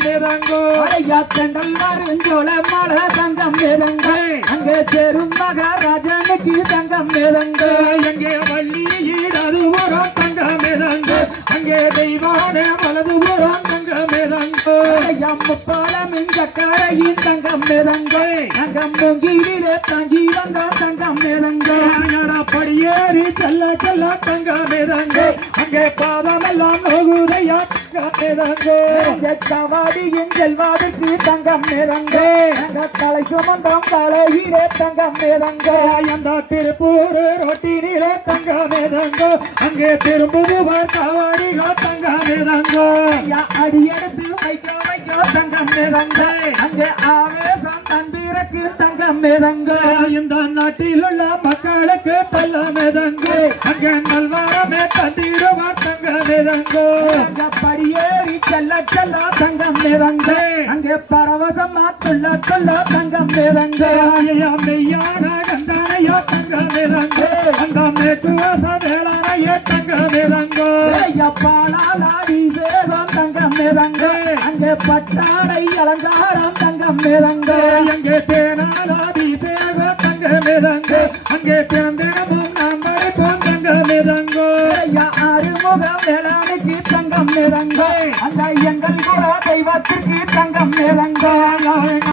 தங்கம் மிதங்கோ ஐயா தெண்டல் மருஞ்சோல மலை தங்கம் மிதங்க அங்கே பெரும் மகாராஜனுக்கு தங்கம் மிதங்க எங்கே வள்ளியிடது புறம் தங்கம் மிதங்கு அங்கே தெய்வான வலது புறம் தங்கம் மிதங்கோ ஐயா முப்பாலம் இந்த கரையின் தங்கம் மிதங்க தங்கம் பொங்கிலே தங்கி வந்த தங்கம் மிதங்க படியேறி செல்ல செல்ல தங்கம் மிதங்கு அங்கே பாதமெல்லாம் நோகுதையா தங்கம் மிதங்கு கவாடியின் செல்வாதுக்கு தங்கம் மிதங்க தலை சுமந்தம் தலையிலே தங்கம் மிதங்க அந்த திருப்பூர் ரொட்டினிலே தங்கம் மிதங்கு அங்கே திரும்புவார் காவாடிகோ தங்கம் மிதங்கு அடியெடுத்து வைக்க தங்கம் மிதங்க அங்கே ஆவேசம் தந்திரக்கு தங்கம் மிதங்க இந்த நாட்டில் உள்ள மக்களுக்கு பல்ல மிதங்கு அங்கே நல்வாரமே தந்திடுவார் தங்கம் மிதங்கு படியேறி செல்ல செல்ல தங்கம் மிதங்க அங்கே பரவசமா துள்ள துள்ள தங்கம் மிதங்க மெய்யான கந்தானையோ தங்கம் மிதங்கு அந்த மேட்டுவாச வேளாணையோ தங்கம் மிதங்கு பாலாடி வேகம் தங்கம் மிதங்க அங்கே பட்டாடை அலங்காரம் தங்கம் மிதங்க எங்கே தேனாலாதி தேவ தங்கம் மிதங்கு அங்கே தினமும் நாம் படிப்போம் தங்கம் மிதங்கு ஆறுமுகம் வேளாணுக்கு தங்கம் மிதங்க அந்த எங்கள் தெய்வத்திற்கு தங்கம் மிதங்க